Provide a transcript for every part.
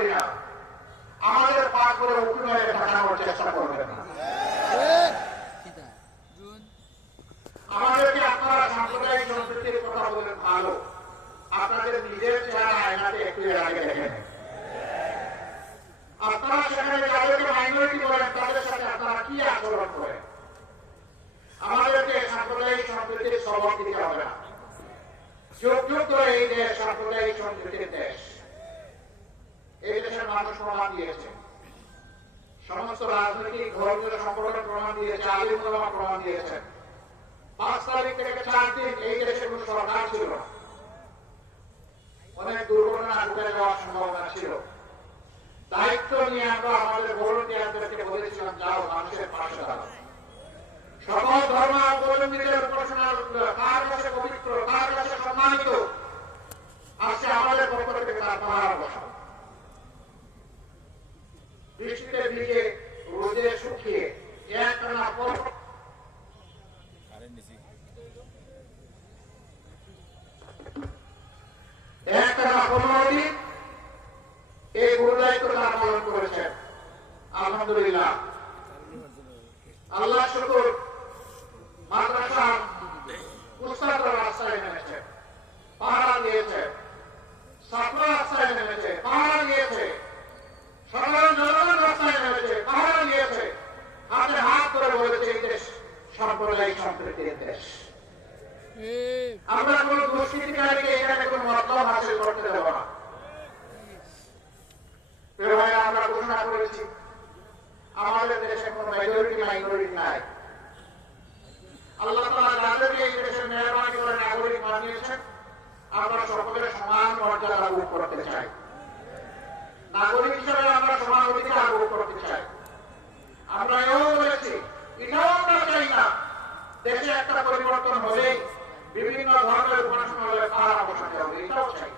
করি না, আমাদের পাক করে উঠে মেরে ঢাকানোর চেষ্টা করবেন না। আমাদেরকে আপনারা সাম্প্রদায়িক সম্প্রীতির কথা বলেন ভালো, আপনাদের নিজের চেহারা আয়নাতে একটু এর আগে দেখেন। আপনারা সেখানে যাদেরকে মাইনরিটি বলেন তাদের সাথে আপনারা কি আচরণ করেন? আমাদেরকে সাম্প্রদায়িক সম্প্রীতির সবক দিতে হবে না। যুগ যুগ ধরে এই দেশ সাম্প্রদায়িক সম্প্রীতির দেশ। এই দেশের মানুষ প্রমাণ দিয়েছে, সমস্ত রাজনৈতিক ধর্মীয় সংগঠন প্রমাণ দিয়েছে, আলিম ওলামা প্রমাণ দিয়েছেন। 5 তারিখ থেকে 4 দিন এই দেশে কোন সরকার ছিল না, অনেক দুর্ঘটনা ঘটে যাওয়ার সম্ভাবনা ছিল। দায়িত্ব নিয়ে আমরা আমাদের ভলান্টিয়ারদেরকে বলেছিলাম, যাও মানুষের পাশে দাঁড়াও। সকল ধর্মাবলম্বীদের উপাসনা কার কাছে পবিত্র, কার কাছে সম্মানিত, আজকে আমাদের পক্ষ থেকে তার পাহাড় বসাও। বৃষ্টিতে ভিজে রোদে শুকিয়ে একটানা 15 দিন এই গুরুদায়িত্ব তারা পালন করেছেন। আলহামদুলিল্লাহ, আল্লাহ শুকর। মাদ্রাসা উস্তাদরা রাস্তায় নেমেছে, পাহারা দিয়েছে, ছাত্র রাস্তায় নেমেছে, পাহারা দিয়েছে, সাধারণ জনগণ রাস্তায় নেমেছে, পাহারা দিয়েছে, হাতে হাত ধরে বলেছে এই দেশ সাম্প্রদায়িক সম্প্রীতির দেশ। আমরা কোন দুষ্কৃতিকারীকে এখানে কোন মতলব হাসিল করতে দেব না। আমরা ঘোষণা করেছি আমাদের দেশে কোন মেজরিটি মাইনরিটি নাই। আল্লাহ তাআলা যাদেরকে এই দেশের মেহরবানি করে নাগরিক বানিয়েছেন, আমরা সকলের সমান মর্যাদা ভোগ করতে চাই। নাগরিক হিসেবে আমরা সমান অধিকার ভোগ করতে চাই। আমরা এও বলেছি, এটাও আমরা চাই না দেশে একটা পরিবর্তন হলেই বিভিন্ন ধর্মের উপাসনালয়ে পাহারা বসাতে হবে, এটাও চাই।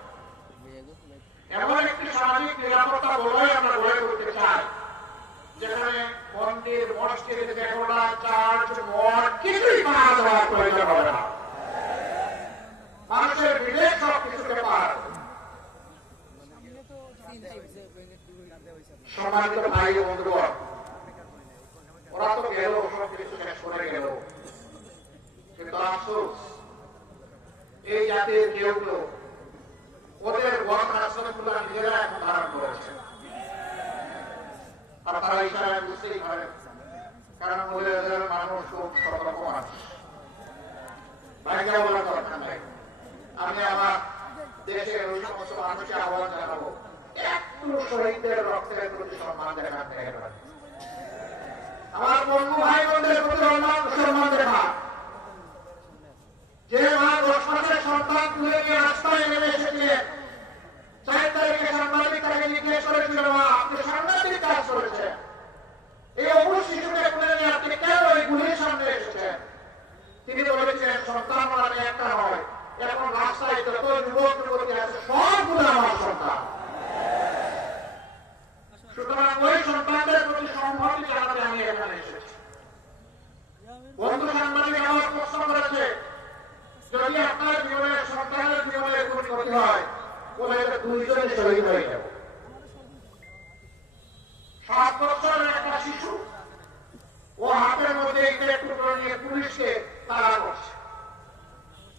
এমন একটি সামাজিক নিরাপত্তা বলয় আমরা গড়ে তুলতে চাই যেখানে মন্দির, মসজিদ, পেগোডা, চার্চ, মঠ কিছুই পাহারা দেওয়ার প্রয়োজন হবে না। মানুষের বিবেক সব কিছুকে পাহারা দেবে। সম্মানিত ভাই ও বন্ধুগণ, ওরা তো গেল, সব কিছু শেষ করে গেল, কিন্তু আফসোস এই জাতির কেউ কেউ ওদের বড় আশ্রমগুলো নিজেরা এখন ধারণ করেছে। আর তারা ইশারায় বুঝতেই পারে, কারণ ওদের মানুষ খুব সতর্ক মানুষ। ভাইকে বলার দরকার নাই। আমি আমার দেশের ওই সমস্ত মানুষকে আহ্বান জানাবো, একটু শহীদদের রক্তের প্রতি সম্মান দেখান। আমার বন্ধু ভাই বোনদের প্রতি সম্মান দেখা। যে মা 10 মাসের সন্তান তুলে নিয়ে রাস্তায় নেমে এসেছিলেন, 4 তারিখে সাংবাদিক তাকে জিজ্ঞেস করেছিল, মা আপনি সাংবাদিক কাজ করেছেন, এই অবুঝ শিশুকে তুলে নিয়ে আপনি কেন এই গুলির সামনে এসেছেন? তিনি বলেছিলেন, সন্তান মানে একটা নয়, এখন রাস্তায় যত যুবক যুবতী আছে সবগুলো আমার সন্তান। সুতরাং ওই সন্তানদের প্রতি সংহতি জানাতে আমি এখানে এসেছি। বন্ধু সাংবাদিক আমার প্রশ্ন করেছে, যদি আপনার জীবনের সন্তানের জীবনে কোনো ক্ষতি হয়, বলে দুইজনে শহীদ হয়ে যাব। 7 বছরের একটা শিশু ও হাতের মধ্যে ইটের টুকরো নিয়ে পুলিশকে তাড়া করছে।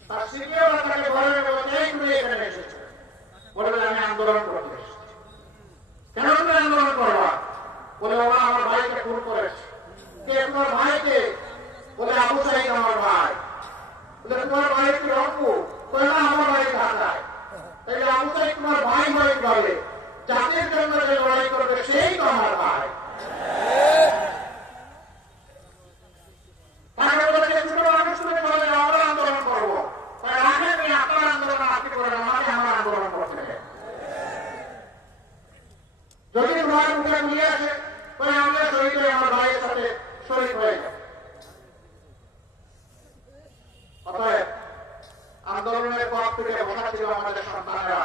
তার সিনিয়ররা তাকে ঘরে বলছে, এই তুমি এখানে এসেছে, বলে আমি আন্দোলন করতে এসেছি। কেন তুমি আন্দোলন করবা? বলে ওরা আমার ভাইকে খুন করেছে। কে তোমার ভাইকে? বলে আবু সাইদ আমার ভাই। বলে তোমার ভাই কি রংপুর? বলে না, আমার ভাই ঢাকায়। তাইলে আবু সাইদ তোমার ভাই ভাই বলে, জাতির জন্য যে লড়াই করবে সেই তো আমার ভাই। তাকে বলেছে ছোট মানুষ তুমি বলে আমরা আন্দোলন করবো, তাই রাখেন আপনার আন্দোলন আপনি করেন, আমাকে আমার আন্দোলন করতে হবে। যদি তোমার মুখে নিয়ে আসে, তাহলে আমরা শহীদ হয়ে আমার ভাইয়ের সাথে শহীদ হয়ে যাব। অতএব আন্দোলনের পথ থেকে বসা ছিল আমাদের সন্তানেরা,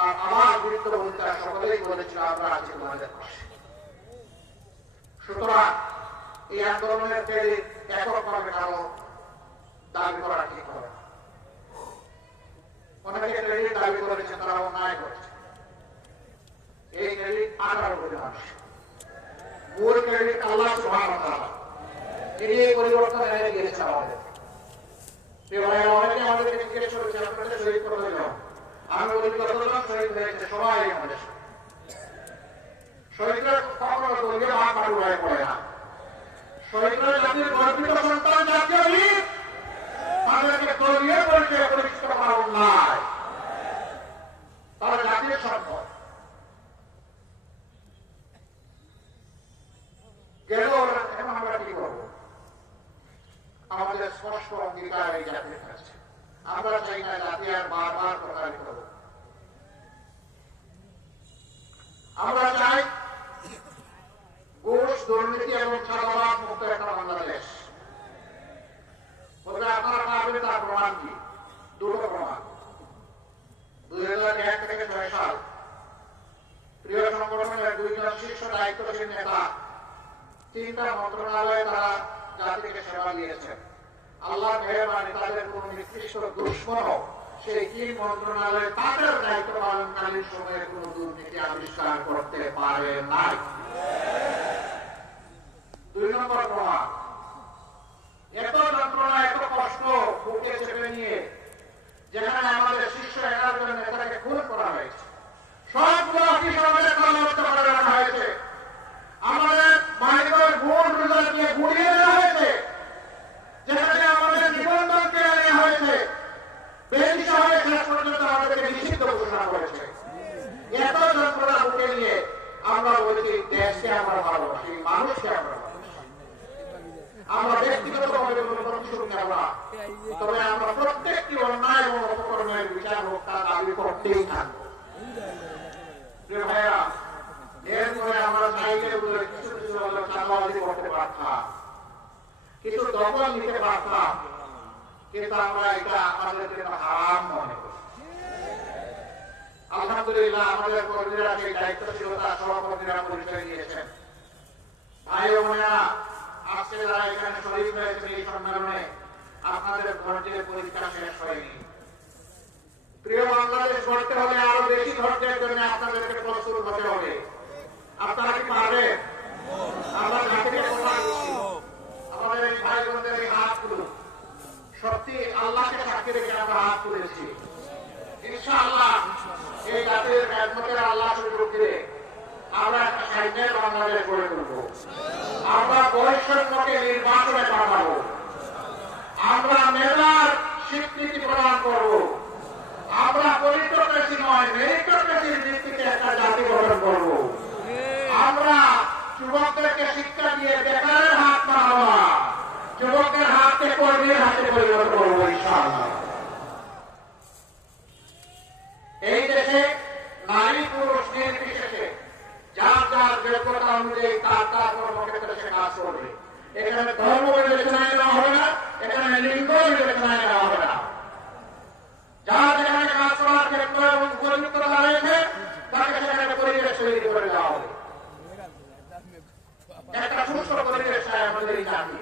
আর আমার বৃত্ত বন্ধুরা সকলেই বলেছিল আমরা আছি তোমাদের পাশে। সুতরাং এই আন্দোলনের পেরে এককভাবে কারো দাবি করা ঠিক হবে না। অনেকে ক্রেডিট দাবি করেছে, তারা অন্যায় করেছে। টাকার উপরে মানুষ। মূল ক্রেডিট আল্লাহ সুবহানাহু ওয়া তাআলা, যিনি এই পরিবর্তন এনে দিয়েছেন আমাদের। অনেকে আমাদেরকে জিজ্ঞেস করেছে আপনাদের শহীদ কতজন? আমি বলি কতজন শহীদ হয়েছে? সবাই আমাদের শহীদরা কখনো দলীয় ভাগ বাড়ুয়ায় পড়ে না। শহীদরা জাতির গর্বিত সন্তান, জাতীয় বীর, তাদেরকে দলীয় পরিচয়ে পরিচিত করা অন্যায়। তারা জাতির সম্পদ। গেল এখন আমরা কি করবো? আমাদের স্পষ্ট অঙ্গীকার এই জাতির কাছে, আমরা চাই না জাতি আর বারবার প্রতারিত হব। আমরা চাই ঘুষ, দুর্নীতি এবং চাঁদাবাদ মুক্ত একটা বাংলাদেশ। বলতে আপনারা পারবেন তার প্রমাণ কি? দুটো প্রমাণ। 2001 থেকে 6 সাল প্রিয় সংগঠনের 2 জন শীর্ষ দায়িত্বশীল নেতা 3টা মন্ত্রণালয়ে তারা জাতিকে সেবা দিয়েছেন। আল্লাহ মেহরবানি, তাদের কোন নির্দিষ্ট দুশ্মন সেই 3 মন্ত্রণালয়ে তাদের দায়িত্ব পালনকালীন সময়ে কোন দুর্নীতি আবিষ্কার করতে পারে নাই। 2 নম্বর প্রমাণ, এত যন্ত্রণা, এত কষ্ট বুকে চেপে নিয়ে যেখানে আমাদের শীর্ষ 11 জন নেতাকে খুন করা হয়েছে, সবগুলো অফিস আমাদের তালাবদ্ধ করে রাখা হয়েছে, আমাদের মাইক্রোর ভোট রেজাল্ট দিয়ে গুড়িয়ে দেওয়া হয়েছে, যেখানে আমাদের নিবন্ধন কেড়ে নেওয়া হয়েছে, বেঞ্চ হয়ে শেষ পর্যন্ত আমাদেরকে নিষিদ্ধ ঘোষণা করেছে। এত যন্ত্রণা বুকে নিয়ে আমরা বলছি দেশকে আমরা ভালোবাসি, মানুষকে আমরা ভালোবাসি। আমরা ব্যক্তিগতভাবে কোনো প্রতিশোধ নেব না, তবে আমরা প্রত্যেকটি অন্যায় এবং অপকর্মের বিচার হোক তা দাবি করতেই থাকবো। প্রিয় ভাইয়েরা, এরপরে আমরা চাইলে কিছু কিছু হলেও চাঁদাবাজি করতে পারতাম, কিছু দখল নিতে পারতাম, কিন্তু আমরা এটা আমাদের জন্য হারাম মনে করি। আলহামদুলিল্লাহ আমাদের কর্মীরা সেই দায়িত্বশীলতা সহকর্মীরা পরিচয় দিয়েছেন। ভাই ও বোনেরা, আজকে যারা এখানে শহীদ হয়েছেন এই সম্মেলনে, আপনাদের ধৈর্যের পরীক্ষা শেষ হয়নি। প্রিয় বাংলাদেশ গড়তে হলে আরো বেশি ধৈর্যের জন্য আপনাদেরকে প্রস্তুত হতে হবে। আপনারা কি পারবেন? আমরা জাতিকে কথা দিচ্ছি, আমাদের এই ভাই বোনদের এই হাতগুলো সত্যি আল্লাহকে সাক্ষী রেখে আমরা হাত তুলেছি। ইনশাআল্লাহ এই জাতির খেদমতের আল্লাহ সুযোগ দিলে আমরা একটা সাইনের বাংলাদেশ গড়ে তুলব। আমরা বৈষম্যকে নির্বাচনে পাঠাবো, আমরা মেধার স্বীকৃতি প্রদান করব, আমরা পলিটোক্রেসি নয় মেরিটোক্রেসির ভিত্তিতে একটা জাতি গঠন করব। আমরা যুবকদেরকে শিক্ষা দিয়ে বেকারের হাত না হওয়া, যুবকদের হাতকে কর্মীর হাতে পরিণত করব ইনশাআল্লাহ। এই দেশে নারী পুরুষ নির্বিশেষে যার যার যোগ্যতা অনুযায়ী তার তার কর্মক্ষেত্রে সে কাজ করবে। এখানে ধর্ম বিবেচনায় নেওয়া হবে না, এখানে লিঙ্গ বিবেচনায় নেওয়া হবে না। যার যেখানে কাজ করার ক্ষেত্র এবং উপযুক্ততা রয়েছে তাকে সেখানে পরিবেশ তৈরি করে দেওয়া হবে। একটা সুস্থ পরিবেশ চাই আমাদের এই জাতি।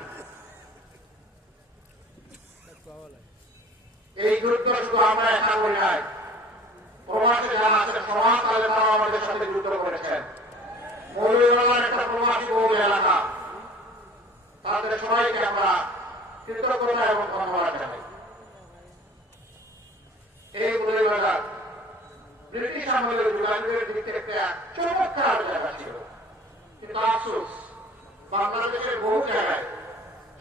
এই যুদ্ধ শুধু আমরা একা করি নাই, প্রবাসী যারা আছেন সমাজ তাহলে তারাও আমাদের সাথে যুদ্ধ করেছেন। মৌলভীবাজার একটা প্রবাসী বহুল এলাকা, তাদের সবাইকে আমরা কৃতজ্ঞতা এবং ধন্যবাদ জানাই। এই মৌলভীবাজার ব্রিটিশ আমলের যোগাযোগের দিক থেকে একটা চমৎকার জায়গা ছিল, কিন্তু আফসোস বাংলাদেশের বহু জায়গায়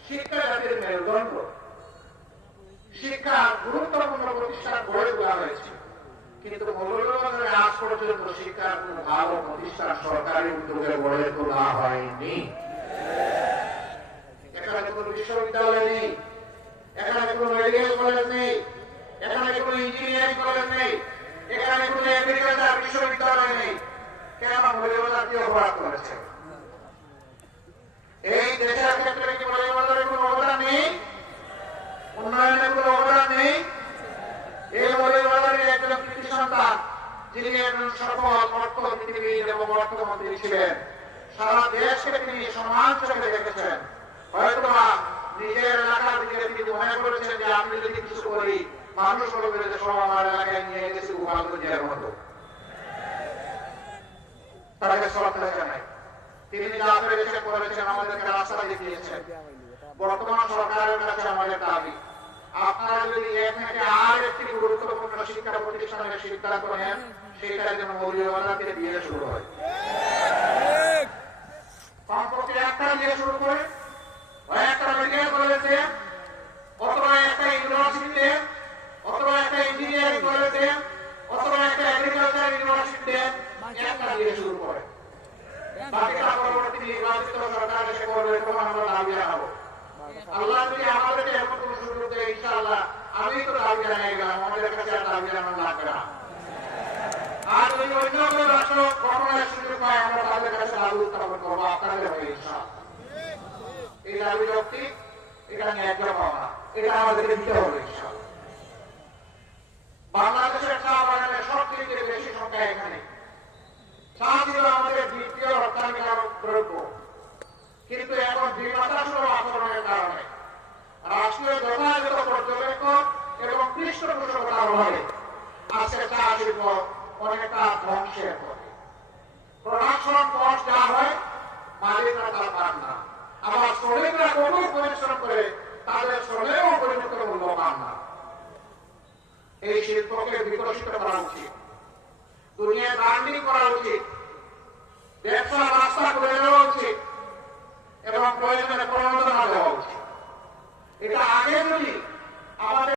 শিক্ষা জাতির মেরুদণ্ড, শিক্ষার গুরুত্বপূর্ণ প্রতিষ্ঠান গড়ে তোলা হয়েছে, কিন্তু মৌলভীবাজারে আজ পর্যন্ত শিক্ষার কোন ভালো প্রতিষ্ঠান সরকারি উদ্যোগে গড়ে তোলা হয়নি। এখানে কোন বিশ্ববিদ্যালয় নেই, এখানে কোন মেডিকেল কলেজ নেই, এখানে কোন ইঞ্জিনিয়ারিং কলেজ নেই, এখানে কোন এগ্রিকালচার বিশ্ববিদ্যালয় নেই। কেন মৌলভীবাজার কি অপরাধ করেছে? এই দেশের ক্ষেত্রে কি মৌলভীবাজারের কোন অবদান নেই? উন্নয়নের কোন অবদান নেই? এই মৌলভীবাজারের একজন কৃতি সন্তান, যিনি একজন সফল অর্থনীতিবিদ এবং অর্থমন্ত্রী ছিলেন, সারা দেশকে তিনি সমান চোখে দেখেছেন। হয়তোবা নিজের এলাকার দিকে তিনি মনে করেছেন যে আমি যদি কিছু করি মানুষ বলবে যে সব আমার এলাকায় নিয়ে গেছি গোপালগঞ্জের মতো। তাকে শ্রদ্ধা জানাই। তিনি যা পেরেছেন করেছেন, আমাদেরকে রাস্তা দেখিয়েছেন। বর্তমান সরকারের কাছে আমাদের দাবি, আপনারা যদি এর থেকে আর একটি গুরুত্বপূর্ণ শিক্ষা প্রতিষ্ঠানের সিদ্ধান্ত নেন, সেটা যেন মৌলভীবাজার থেকে দিয়ে শুরু হয়। কমপক্ষে একটা দিয়ে শুরু করে, একটা মেডিকেল কলেজে, অথবা একটা ইউনিভার্সিটিতে, অথবা একটা ইঞ্জিনিয়ারিং কলেজে, অথবা একটা এগ্রিকালচার ইউনিভার্সিটিতে একটা দিয়ে শুরু করে। বাকিটা পরবর্তী নির্বাচিত সরকার এসে করবে, তখন আমরা দাবি জানাবো। আল্লাহ যদি আমাদেরকে এমন কোন সুযোগ দেয়, ইনশাআল্লাহ আমি তো দাবি জানাই গেলাম, আমাদের কাছে আর দাবি জানানো লাগবে না। আর যদি অন্য কোনো রাষ্ট্র গঠনের সুযোগ পায়, আমরা তাদের কাছে দাবি উত্থাপন করবো আপনাদের হয়ে, ইনশাআল্লাহ। এই দাবি যুক্তি, এটা ন্যায্য পাওয়া, এটা আমাদেরকে দিতে হবে, ইনশাআল্লাহ। বাংলাদেশের চা বাগানের সবচেয়ে বেশি সংখ্যা এখানে। চা ছিল আমাদের দ্বিতীয় রপ্তানিকারক দ্রব্য, কিন্তু এখন বিমাতাসুলভ আচরণের কারণে, রাষ্ট্রীয় যথাযথ পর্যবেক্ষণ এবং পৃষ্ঠপোষকতার অভাবে আজকে চা শিল্প অনেকটা ধ্বংসের পথে। প্রোডাকশন কস্ট যা হয়, মালিকরা তা পান না, আবার শ্রমিকরা কঠোর পরিশ্রম করে তাদের শ্রমেও পরিণত মূল্য পান না। এই শিল্পকে বিকশিত করা উচিত, দুনিয়ায় ব্র্যান্ডিং করা উচিত, ব্যবসা রাস্তা করে দেওয়া উচিত এবং প্রয়োজনে প্রণোদনা দেওয়া উচিত। এটা আগে যদি আমাদের